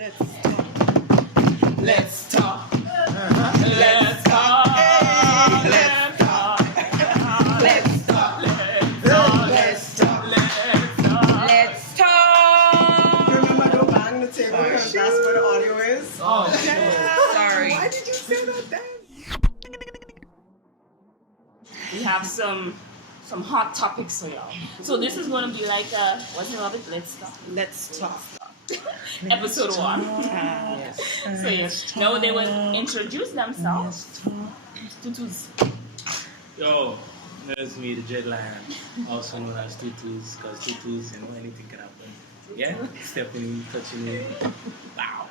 Let's talk. Let's talk. Let's talk. Hey, let's talk. Let's talk. Let's talk. Let's talk. Remember, don't bang the table because that's where the audio is. Oh, Yeah. sorry. Why did you say that then? We have some hot topics for y'all. So this is going to be like a, what's the name of it? Let's talk. Let's talk. Episode 1. Yes. So yes, now they will introduce themselves. Tutus. Yo, that's me, the Jet Lion, also known as Tutus, because Tutus, you know, anything can happen. Yeah, stepping me, touching me. Wow.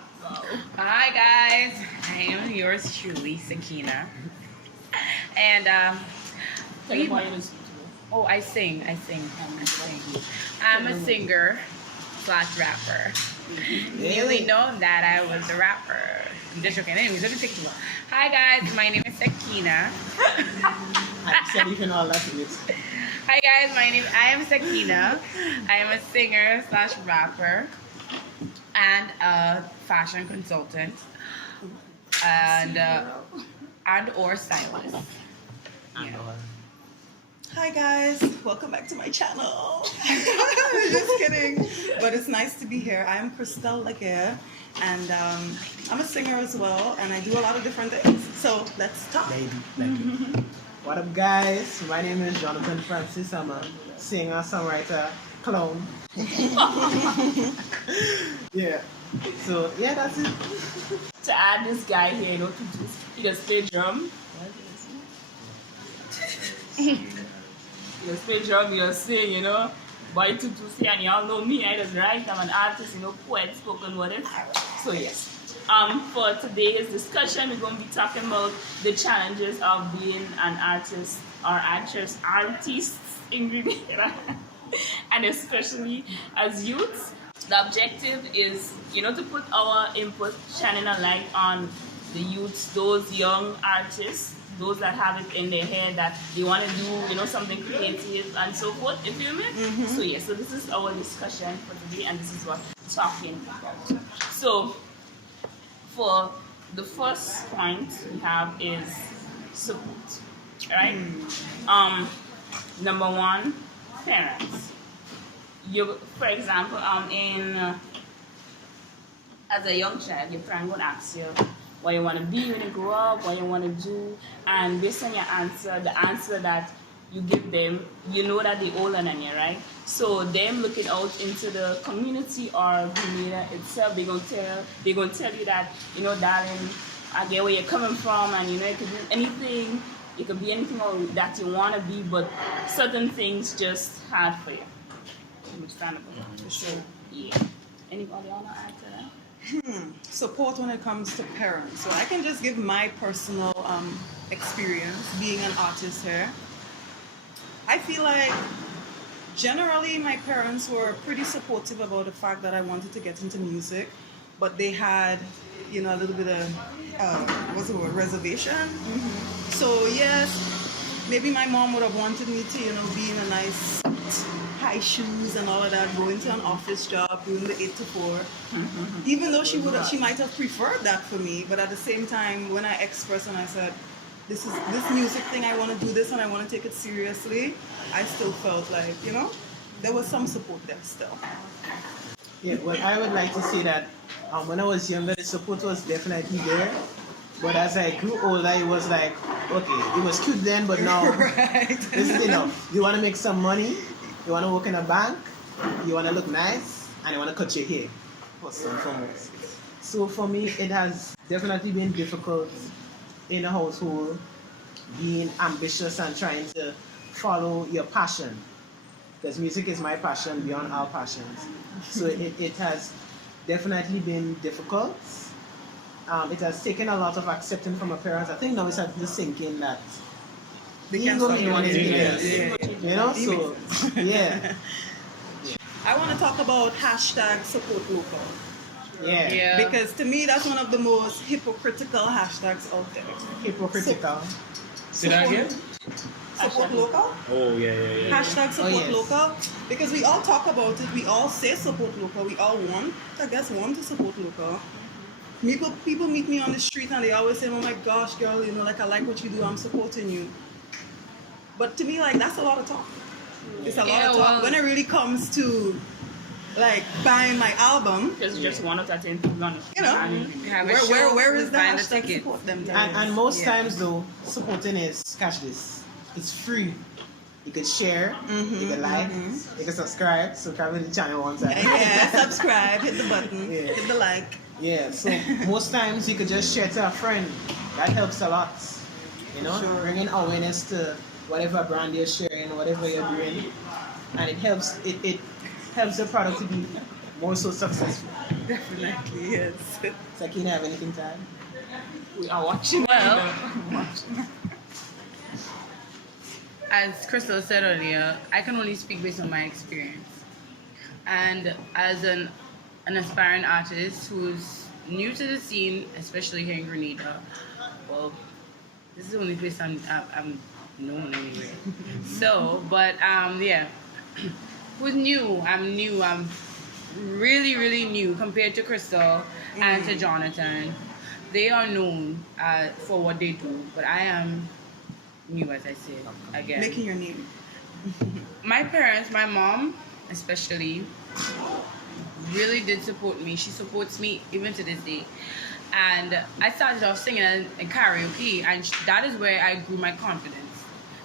Hi guys, I am yours truly, Sakinah. And Tell them why you listen oh, I sing. I'm a singer / rapper. You only know that I was a rapper. I'm just joking. Anyways, let me take you on. Hi guys, my name is Sakinah. I said even all that in it. Hi guys, I am Sakinah. I am a singer / rapper and a fashion consultant and or stylist. And Hi guys, welcome back to my channel. Just kidding, but it's nice to be here. I am Christel and I'm a singer as well, and I do a lot of different things. So let's talk. Lady, thank you. What up, guys? My name is Jonathan Francis. I'm a singer, songwriter, clown. Yeah. So yeah, that's it. to add this guy here, you know, he does play drum. He does play drum, he does sing, you know. Boy Tutus here, and y'all know me, I just write, I'm an artist, you know, poet, spoken word. So yes. For today's discussion, we're going to be talking about the challenges of being an artist or artists in Grenada, and especially as youths. The objective is, you know, to put our input, shining a light on the youths, those young artists, those that have it in their head that they want to do, you know, something creative and so forth. You feel me? Mm-hmm. So yeah, so this is our discussion for today, and this is what we're talking about. So for the first point we have is support, right? Number one, parents. You, for example, as a young child, your parent would ask you what you want to be when you grow up, what you want to do, and based on your answer, the answer that you give them, you know that they're older than you, right? So them looking out into the community or Grenada itself, they're gonna tell you that, you know, darling, I get where you're coming from, and you know, it could be anything, it could be anything that you want to be, but certain things just hard for you. Understandable. For sure. Yeah. Anybody want to add to that? Support when it comes to parents. So I can just give my personal experience being an artist here. I feel like generally my parents were pretty supportive about the fact that I wanted to get into music, but they had, you know, a little bit of reservation. Mm-hmm. So yes, maybe my mom would have wanted me to, you know, be in a nice high shoes and all of that, go into an office job, doing the 8 to 4. Even though she might have preferred that for me, but at the same time, when I expressed and I said, this music thing, I want to do this and I want to take it seriously, I still felt like, you know, there was some support there still. Yeah, well, I would like to say that when I was younger, the support was definitely there. But as I grew older, it was like, okay, it was cute then, but now Right. this is enough. You want to make some money, you want to work in a bank, you want to look nice, and you want to cut your hair, first and foremost. So for me, it has definitely been difficult in a household, being ambitious and trying to follow your passion. Because music is my passion beyond our passions. So it has definitely been difficult. It has taken a lot of acceptance from my parents. I think now it's starting to sink in that They can't stop doing it. You know, so yeah. I want to talk about hashtag support local. Yeah. Because to me, that's one of the most hypocritical hashtags out there. Hypocritical. Say that again? support local. Oh yeah. Hashtag support yes. local. Because we all talk about it. We all say support local. We all want to support local. People meet me on the street and they always say, "Oh my gosh, girl, you know, like I like what you do. I'm supporting you." But to me, like that's a lot of talk. It's a lot of talk. When it really comes to like buying my album, Just one out of 10 people on the you know, where is the find hashtag ticket. support them? And most times though, supporting is, catch this, it's free. You could share, you could like, you could subscribe to the channel one time. Yeah, subscribe, hit the button, Yeah. hit the like. Yeah, so most times you could just share to a friend. That helps a lot. You know, bringing awareness to whatever brand you're sharing, whatever you're doing, and it helps the product to be more so successful. Definitely, yes. Sakinah, have anything to add? We are watching. Well, as Christel said earlier, I can only speak based on my experience. And as an aspiring artist who's new to the scene, especially here in Grenada, well, this is the only place I'm known anyway. So, but yeah, who's new? I'm new. I'm really, really new compared to Christel and to Jonathan. They are known for what they do, but I am new, as I said again. Making your name. My parents, my mom especially, really did support me. She supports me even to this day. And I started off singing in karaoke, and that is where I grew my confidence.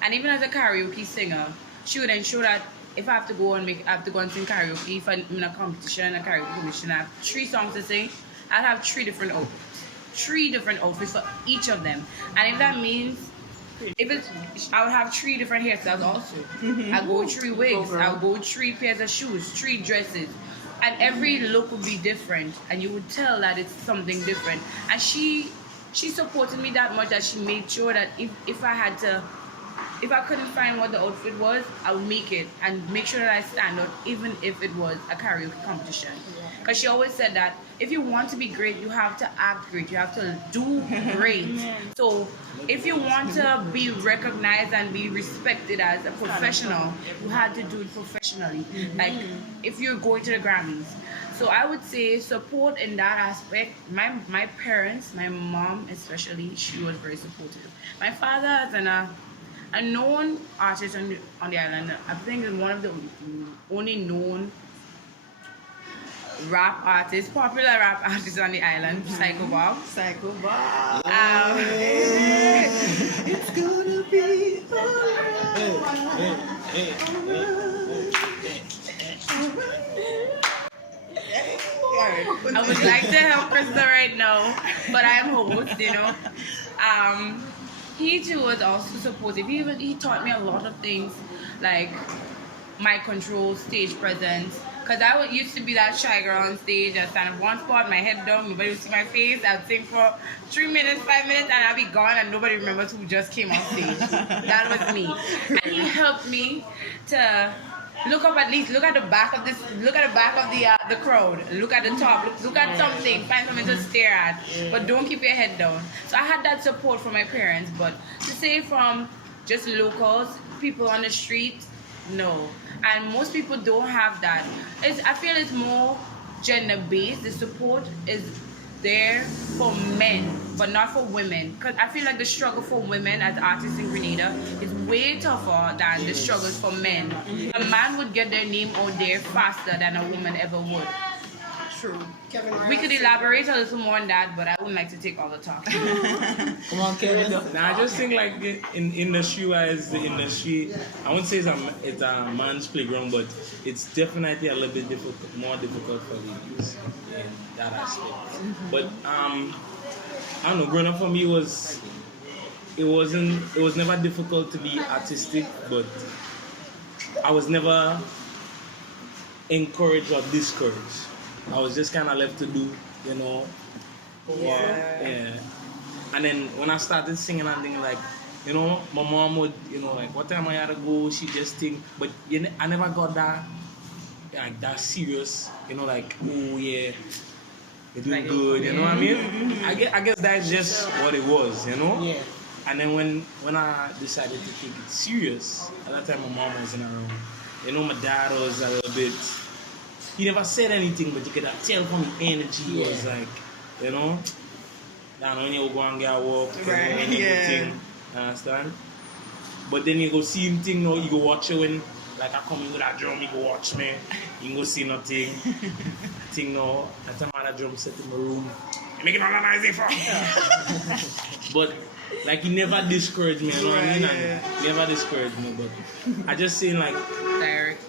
And even as a karaoke singer, she would ensure that if I have to go and sing karaoke, if I'm in a competition, a karaoke competition, I have 3 songs to sing, I'll have 3 different outfits. 3 different outfits for each of them. And if that means I would have 3 different hairstyles also. I'll go 3 wigs, I'll go 3 pairs of shoes, 3 dresses. And every look would be different, and you would tell that it's something different. And she supported me that much that she made sure that if I couldn't find what the outfit was, I would make it and make sure that I stand out, even if it was a karaoke competition. Because she always said that if you want to be great, you have to act great. You have to do great. So if you want to be recognized and be respected as a professional, you had to do it professionally. Like if you're going to the Grammys. So I would say support in that aspect. My parents, my mom especially, she was very supportive. My father is a known artist on the island. I think is one of the only known popular rap artists on the island, Psycho Bob. Psycho Bob. It's gonna be I would like to help Christel right now, but I'm host, you know. He too was also supportive. He taught me a lot of things, like mic control, stage presence. Because I used to be that shy girl on stage. I'd stand up one spot, my head down, nobody would see my face. I'd sing for 3 minutes, 5 minutes, and I'd be gone, and nobody remembers who just came on stage. That was me. And he helped me to look up, at least look at the back of the crowd. Look at the top. Look at something. Find something to stare at. But don't keep your head down. So I had that support from my parents. But to say from just locals, people on the street, no. And most people don't have that. I feel it's more gender-based. The support is there for men, but not for women. Because I feel like the struggle for women as artists in Grenada is way tougher than the struggles for men. A man would get their name out there faster than a woman ever would. True. We could elaborate a little more on that, but I wouldn't like to take all the talk. Come on, Kevin. Now I just think like in industry-wise, the industry, I wouldn't say it's a man's playground, but it's definitely a little bit more difficult for the youth in that aspect. But I don't know, growing up for me it was never difficult to be artistic, but I was never encouraged or discouraged. I was just kind of left to do, you know. Yeah. And then when I started singing and things like, you know, my mom would, you know, like, what time I had to go, she just think, but I never got that, like, that serious, you know, like, oh yeah, you're doing good, you know what I mean? I guess that's just what it was, you know? Yeah. And then when I decided to take it serious, at that time my mom wasn't around. You know, my dad was a little bit. He never said anything, but you could tell from the energy. It was like, you know, that when you go and get a walk, Right, and everything, you understand? But then you go see him thing now, you go watch it when, like I come in with that drum, you go watch me, you go see nothing. Thing now, that time I had a drum set in my room, you make it all nice for. But like he never discouraged me, you know what I mean? Yeah. And he never discouraged me, but I just saying like,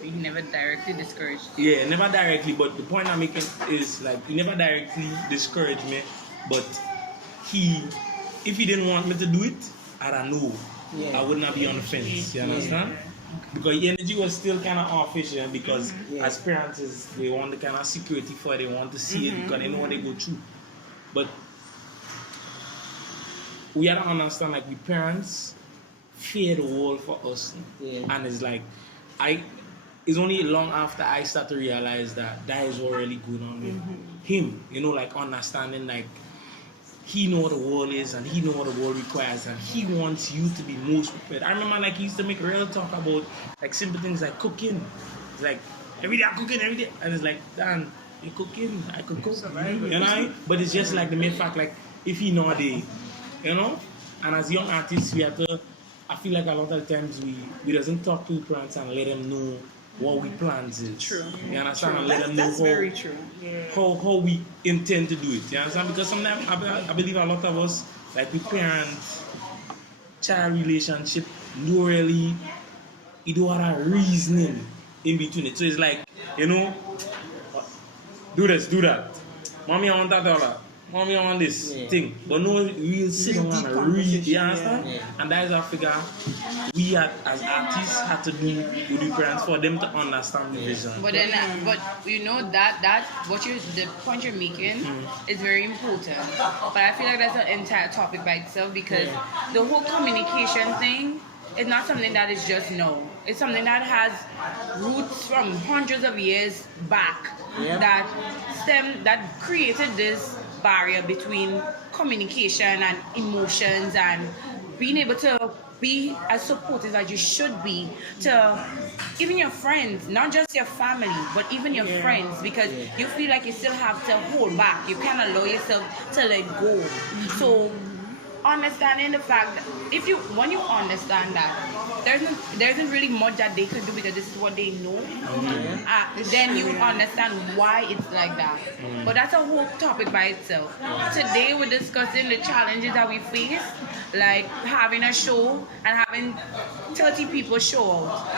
He never directly discouraged. yeah, never directly, but the point I'm making is like he never directly discouraged me, but if he didn't want me to do it, I don't know. Yeah. I would not be on the fence. You understand? Because the energy was still kind of official because as parents, they want the kind of security for it, they want to see it because they know what they go through. But we have to understand, like, we parents fear the world for us. Yeah. And it's like, it's only long after I start to realize that is what really going on with him. You know, like understanding, like, he know what the world is and he know what the world requires and he wants you to be most prepared. I remember, like, he used to make real talk about, like, simple things like cooking. It's like, every day I'm cooking, every day. And it's like, Dan, you cooking, I could cook. You know? But it's just like the main fact, like, if he know they, you know? And as young artists, we have to, I feel like a lot of times we doesn't talk to parents and let them know what we plans is. True. You understand? True. And let them know That's very true. how we intend to do it. You understand? Because sometimes I believe a lot of us, like with parent-child relationship, don't really, you don't have a reasoning in between it. So it's like, you know, do this, do that. Mommy, I want that dollar. Mommy, I want this thing. But no, we'll sit down and read. You understand? Yeah. And that is our figure. We as artists have to do with the parents for them to understand the vision. But then, but you know that the point you're making is very important. But I feel like that's an entire topic by itself because the whole communication thing is not something that is just no. It's something that has roots from hundreds of years back that created this barrier between communication and emotions and being able to be as supportive as you should be to even your friends, not just your family, but even your friends, because you feel like you still have to hold back. You can't allow yourself to let go. So understanding the fact that when you understand that there isn't really much that they could do because this is what they know, then you understand why it's like that. But that's a whole topic by itself. Today we're discussing the challenges that we face, like having a show and having 30 people show up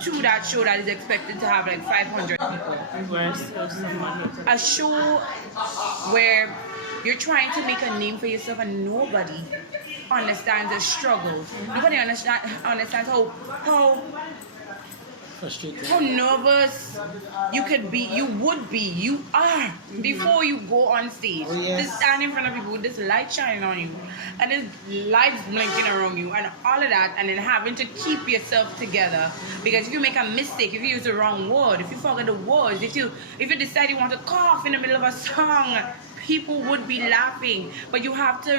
to that show that is expected to have like 500 people. A show where you're trying to make a name for yourself and nobody understands the struggle. Nobody understands how Frustrated. how nervous you are before you go on stage. Oh, yes. To stand in front of people with this light shining on you and this lights blinking around you and all of that, and then having to keep yourself together because if you make a mistake, if you use the wrong word, if you forget the words, if you decide you want to cough in the middle of a song, people would be laughing. But you have to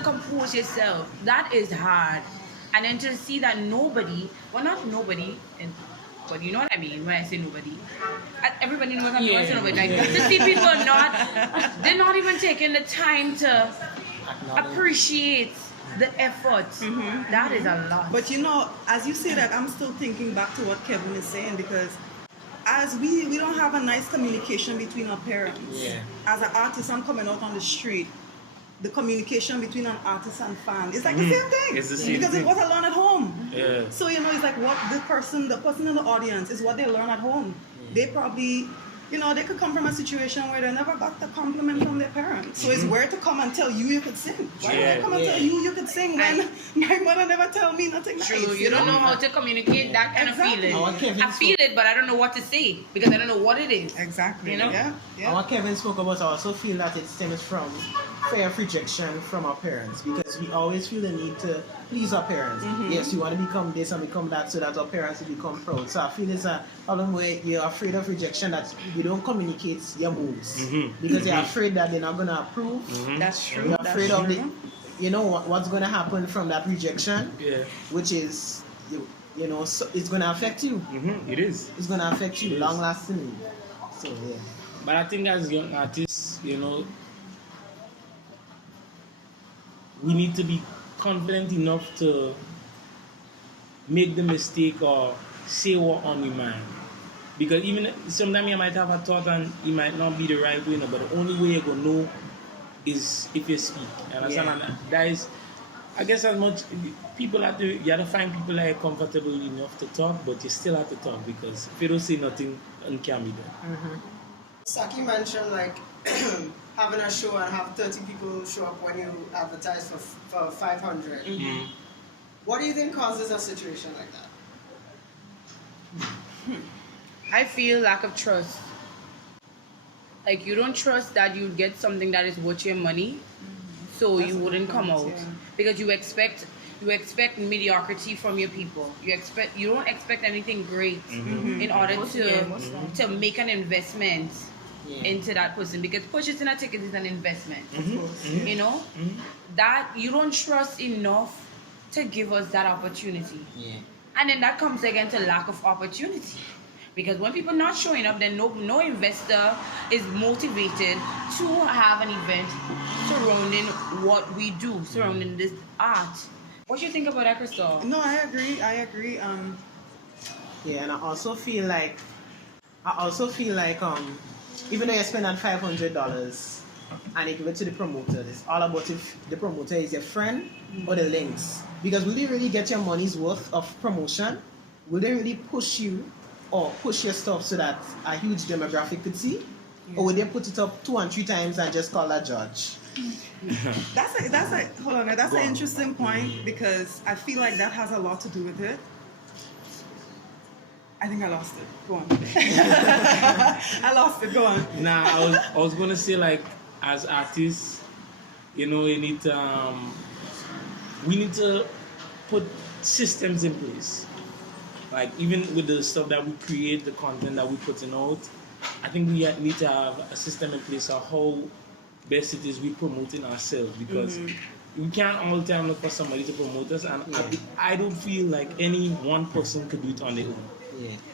compose yourself. That is hard. And then to see that nobody, well, not nobody, but you know what I mean when I say nobody. Everybody knows what I mean when I say nobody. Like, to see people they're not even taking the time to appreciate the effort. That is a lot. But you know, as you say that, I'm still thinking back to what Kevin is saying because as we don't have a nice communication between our parents. Yeah. As an artist, I'm coming out on the street. The communication between an artist and fan is like the same thing. It's the same because thing. it's what I learn at home. Yeah. So you know, it's like what the person in the audience is what they learn at home. They probably, you know, they could come from a situation where they never got the compliment from their parents. So it's weird to come and tell you could sing. Why would I come and tell you could sing when my mother never tell me nothing nice? True, you don't know how to communicate that kind of feeling. I feel it, but I don't know what to say because I don't know what it is. Exactly. You know? Yeah. What Kevin spoke about, I also feel that it stems from fear of rejection from our parents because we always feel the need to please our parents. Yes, we want to become this and become that so that our parents will become proud. So I feel it's a problem where you're afraid of rejection that you don't communicate your moves because you're afraid that they're not going to approve. That's true. You're afraid of what's going to happen from that rejection, which is so it's going to affect you. It is. It's going to affect you long lastingly. So yeah. But I think as young artists, we need to be confident enough to make the mistake or say what on your mind. Because even sometimes you might have a thought and it might not be the right way, but the only way you're going to know is if you speak. Understand? And that is, I guess, as much people you have to find people that are comfortable enough to talk, but you still have to talk because if you don't say nothing, it can't be done. Saki mentioned like having a show and have 30 people show up when you advertise for 500. What do you think causes a situation like that? I feel lack of trust. Like you don't trust that you'd get something that is worth your money, so you wouldn't come out because you expect mediocrity from your people. You don't expect anything great in order to make an investment into that person because purchasing a ticket is an investment. That you don't trust enough to give us that opportunity. And then that comes again to lack of opportunity. Because when people not showing up, then no investor is motivated to have an event surrounding what we do, surrounding this art. What do you think about that, Christel? No, I agree. Yeah, and I also feel like even though you spend on $500 and you give it to the promoter, it's all about if the promoter is your friend or the links. Because will they really get your money's worth of promotion? Will they really push you or push your stuff so that a huge demographic could see? Or will they put it up 2 and 3 times and just call that judge? That's an interesting point because I feel like that has a lot to do with it. I think I lost it. Go on. I lost it. Go on. Nah, I was gonna say like as artists, we need to put systems in place. Like even with the stuff that we create, the content that we're putting out, I think we need to have a system in place of how best it is we promoting ourselves because we can't all the time look for somebody to promote us, and I don't feel like any one person could do it on their own.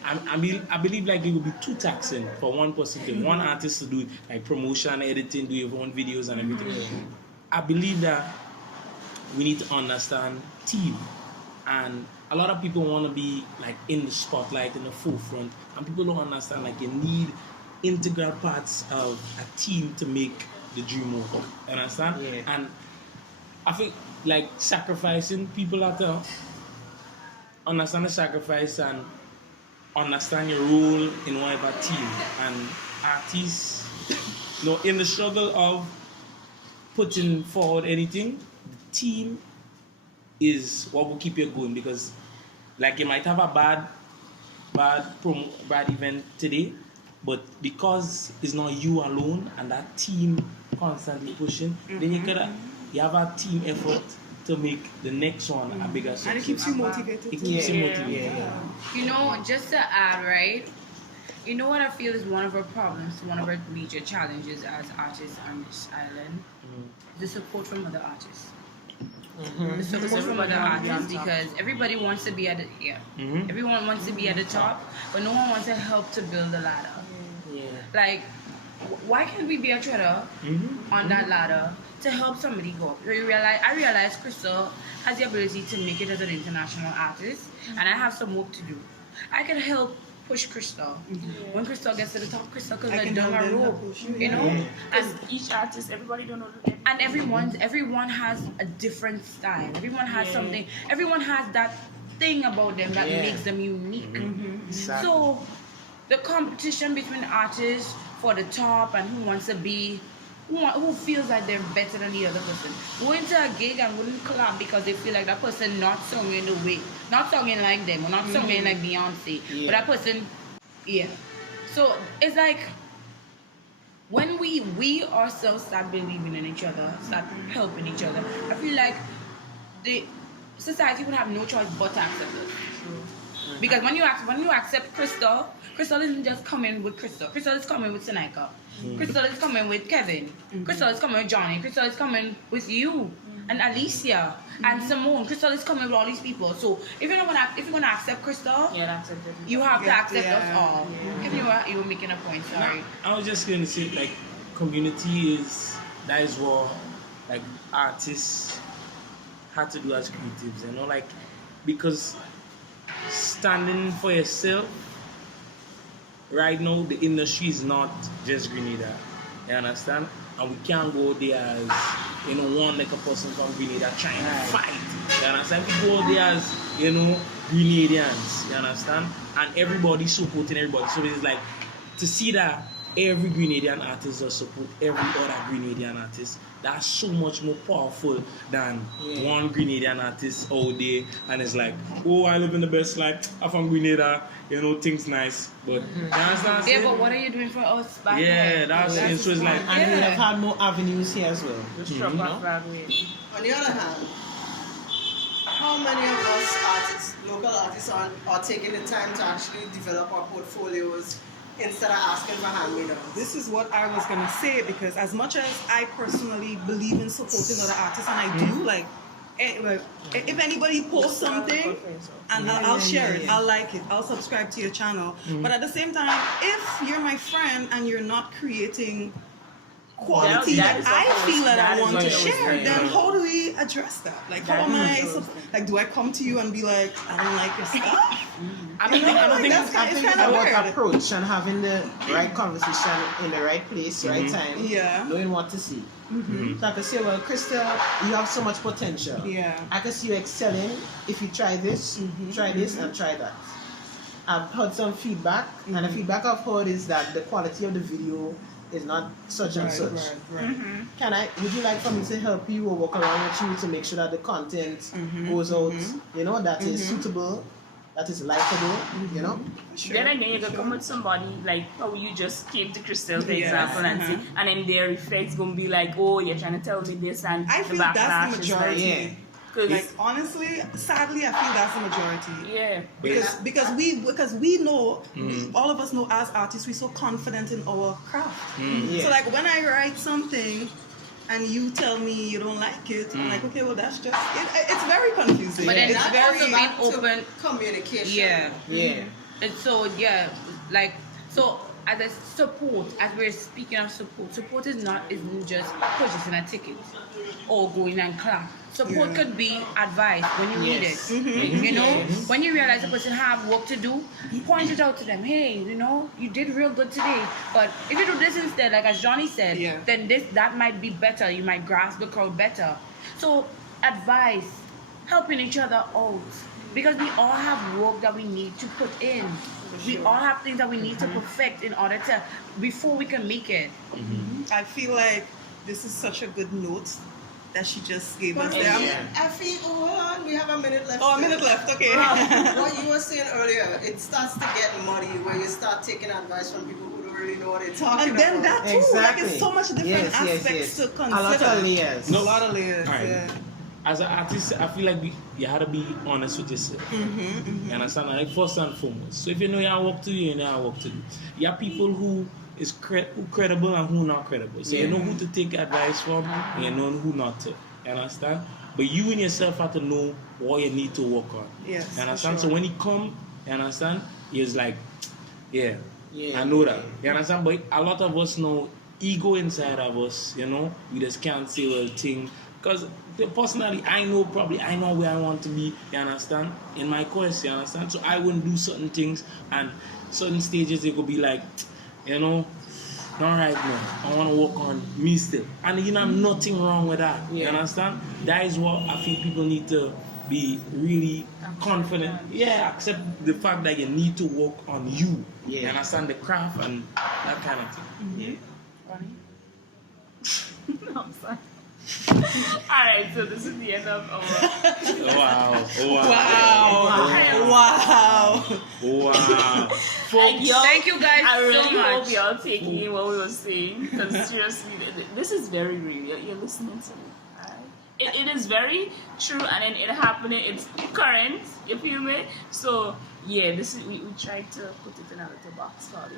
I believe like it would be too taxing for one person one artist to do it, like promotion, editing, do your own videos and everything. I believe that we need to understand team, and a lot of people want to be like in the spotlight, in the forefront, and people don't understand like you need integral parts of a team to make the dream work. Understand? And I think like sacrificing, people have to understand the sacrifice and understand your role in whatever team. And artists, in the struggle of putting forward anything, the team is what will keep you going, because like you might have a bad event today, but because it's not you alone and that team constantly pushing, then you have a team effort to make the next one a bigger success. And it keeps you motivated. It keeps you motivated. Just to add, right? You know what I feel is one of our problems, one of our major challenges as artists on this island? The support from other artists. The support from other artists, because everybody wants to be at the everyone wants to be at the top, but no one wants to help to build the ladder. Like, why can't we be a treader on that ladder to help somebody go up? I realize Christel has the ability to make it as an international artist, and I have some work to do. I can help push Christel. When Christel gets to the top, Christel can let down a rope, And each artist, everybody don't know. And everyone has a different style. Everyone has something. Everyone has that thing about them that makes them unique. Exactly. So the competition between artists for the top and who wants to be, who feels like they're better than the other person, going to a gig and wouldn't clap because they feel like that person not singing the way, not singing like them, or not singing like Beyonce, but that person, So it's like when we ourselves start believing in each other, start helping each other, I feel like the society would have no choice but to accept us. Because when you accept Christel isn't just coming with Christel is coming with Sakinah. Christel is coming with Kevin. Christel is coming with Johnny. Christel is coming with you and Alesia and Simone. Christel is coming with all these people. So if you're gonna accept Christel, you have to accept us all. If you were making a point, sorry. I was just gonna say, like, community that is what, like, artists had to do as creatives, you know, like, because standing for yourself right now, the industry is not just Grenada, you understand? And we can't go there as, you know, one like a person from Grenada trying to fight, you understand? We go there as, you know, Grenadians, you understand? And everybody supporting everybody. So it's like, to see that every Grenadian artist does support every other Grenadian artist, that's so much more powerful than one Grenadian artist all day and it's like, oh, I live in the best life, I'm from Grenada, you know, things nice, but yeah, but what are you doing for us back yeah, that's it. So it's like, and we have had more avenues here as well. On the other hand, how many of us artists, local artists, are taking the time to actually develop our portfolios instead of asking for hand-me-downs? This is what I was gonna say, because as much as I personally believe in supporting other artists, and I do, like, if anybody posts something, and I'll share it, I'll like it, I'll subscribe to your channel. But at the same time, if you're my friend and you're not creating quality that I feel that I want to share, then how do we address that? Like, how am I, like, do I come to you and be like, I don't like your stuff? I think it's about approach and having the right conversation in the right place, right time, knowing what to see. So I can say, well, Christel, you have so much potential. I can see you excelling if you try this, try this, and try that. I've heard some feedback, and the feedback I've heard is that the quality of the video is not such and such. Would you like for me to help you or work along with you to make sure that the content goes out, you know, that is suitable, that is likable, you know? Then again, you can come with somebody like how you just came to Christel, for example, and say, and then their effects gonna be like, oh, you're trying to tell me this, and I feel that's the majority. Like, honestly, sadly, I feel that's the majority. Yeah. Because we know, all of us know as artists, we're so confident in our craft. So like when I write something and you tell me you don't like it, I'm like, okay, well that's just it. It's very confusing. But then it's that's very also being open communication. And so like so. As a support, as we're speaking of support isn't just purchasing a ticket or going and clap. Support could be advice when you need it. You know, when you realize a person have work to do, point it out to them. Hey, you know, you did real good today, but if you do this instead, like as Johnny said, then that might be better. You might grasp the crowd better. So advice, helping each other out, because we all have work that we need to put in. We all have things that we need to perfect in order to, before we can make it. I feel like this is such a good note that she just gave us there. I feel, hold on, we have a minute left. Oh, a minute left, okay. What you were saying earlier, it starts to get muddy where you start taking advice from people who don't really know what they're talking about. And then that too, like it's so much different aspects to consider. A lot of layers. A lot of layers, As an artist, I feel like you had to be honest with yourself. You understand? Like, first and foremost. So if you know you have work to do, you know you have work to do. You have people who is credible and who not credible. So you know who to take advice from and you know who not to. You understand? But you and yourself have to know what you need to work on. You understand? So when he come, you understand? He's like, I know that. You understand? But a lot of us know ego inside of us, you know? We just can't say well thing. Because personally, I know where I want to be, you understand? In my course, you understand? So I wouldn't do certain things, and certain stages it could be like, you know, not right now. I want to work on me still. And you know, nothing wrong with that. You understand? That is what I feel people need to be really confident. Accept the fact that you need to work on you. You understand? The craft and that kind of thing. No, I'm sorry. Alright, so this is the end of our Wow. Like, y'all, Thank you guys I really so much. hope y'all taking in what we were saying, because seriously, this is very real. You're listening to me. Alright? It is very true, and then it happening. It's current. You feel me? So yeah, this is we tried to put it in a little box for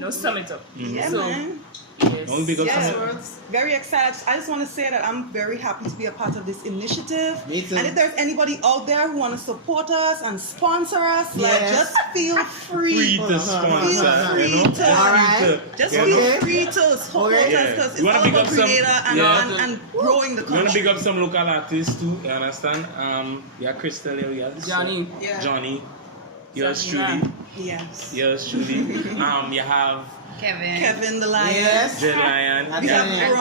you, sum it up. Yeah, So, man. yes. Don't big up Yes, some- very excited. I just want to say that I'm very happy to be a part of this initiative. Me too. And if there's anybody out there who want to support us and sponsor us, like, Yes. just feel free. Free to sponsor, free you know? to- Alright. Just you feel know? free to support Okay. us Yeah. because it's You wanna all pick about up some- creator and, Yeah. and growing the We want to country. big up some local artists too, you understand? Yeah, Christel, we got Johnny. Yeah. Johnny. Yours Sakinah. truly. Yes. Yours truly. You have Kevin. Kevin the Lion. Yes. Dread Lion. That's We have it.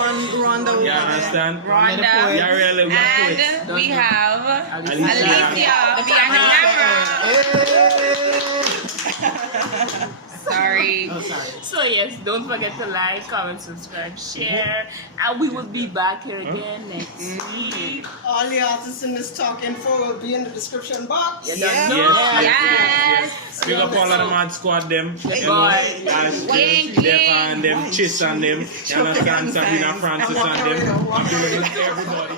Ronda over You there. understand? Ronda. Yeah, really, we have poets. And we have Alicia. Alicia behind the camera. Sorry. Oh, sorry. So yes, don't forget to like, comment, subscribe, share, and we will be back here again next week. All the artists in this talk info will be in the description box. You Yeah. don't know. Yes. Big up all of the mad squad them. Yes, You know, boy. Ash, Gang, Deva gang. and them, Chis and them. You understand? Sabina Francis and them. I'm doing it to everybody.